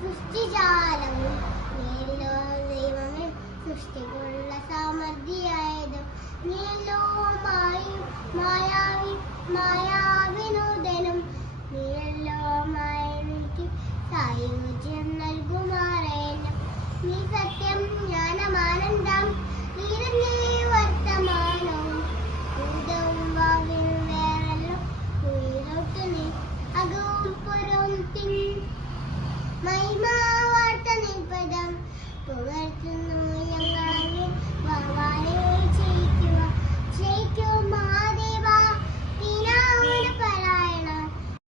സൃഷ്ടിജാലവും ദൈവമേ സൃഷ്ടിക്കുള്ള സാമർഥ്യായതും നീലോ മായും മായാവി